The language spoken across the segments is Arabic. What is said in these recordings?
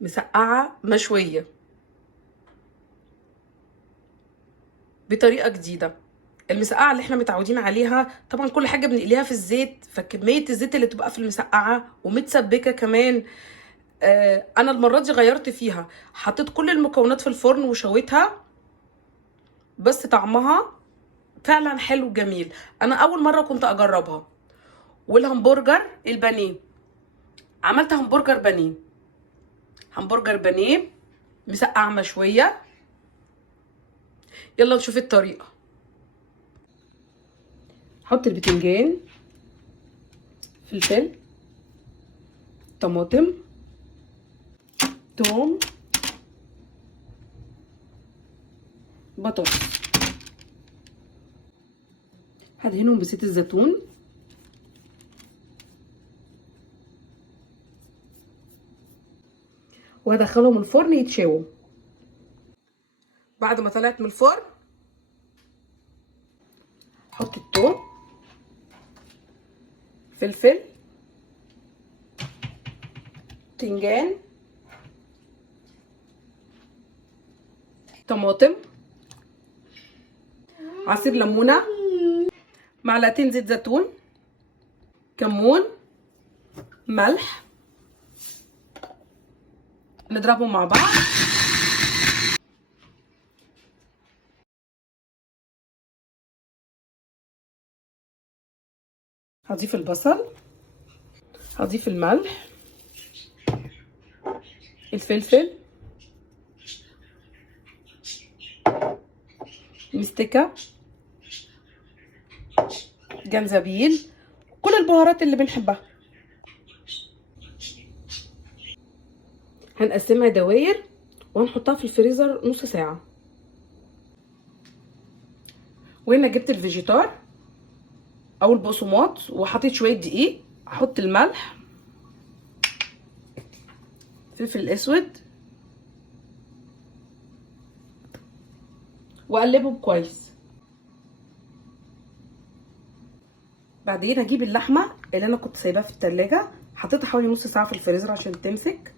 مسقعه مشويه بطريقه جديده. المسقعه اللي احنا متعودين عليها طبعا كل حاجه بنقليها في الزيت، فكميه الزيت اللي تبقى في المسقعه ومتسبكه كمان. انا المره دي غيرت فيها، حطيت كل المكونات في الفرن وشويتها، بس طعمها فعلا حلو جميل. انا اول مره كنت اجربها. والهمبرجر البانيه، عملت همبرجر بانيه، همبرجر بانيه مسقعه مشويه. يلا نشوف الطريقه. حط البتنجان، فلفل، طماطم، توم، بطاطس، هدهنهم بزيت الزيتون، وهدخلهم الفرن يتشووا. بعد ما طلعت من الفرن حط التوم، فلفل، بتنجان، طماطم، عصير ليمونه، معلقتين زيت زيتون، كمون، ملح، نضربهم مع بعض. هضيف البصل، هضيف الملح، الفلفل، مستكة، جنزبيل، كل البهارات اللي بنحبها. هنقسمها دواير وهنحطها في الفريزر نص ساعة. وهنا جبت الفيجيتار او البقسماط وحطيت شوية دقيق، احط الملح، فلفل الاسود، واقلبهم كويس. بعدين هجيب اللحمة اللي انا كنت سايباها في التلاجة، حطيتها حوالي نص ساعة في الفريزر عشان تمسك.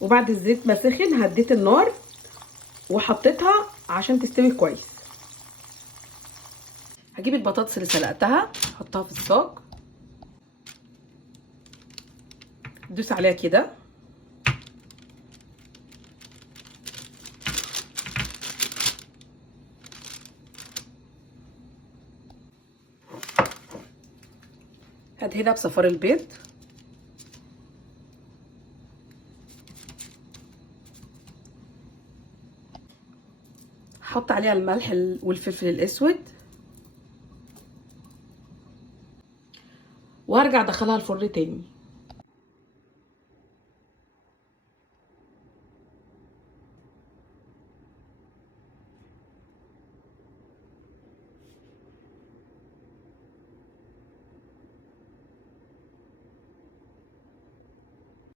وبعد الزيت ما سخن هديت النار وحطيتها عشان تستوي كويس. هجيب البطاطس اللي سلقتها احطها في الصاج، دوس عليها كده، هدهنها بصفار البيض، حط عليها الملح والفلفل الاسود، وهرجع ادخلها الفرن تاني.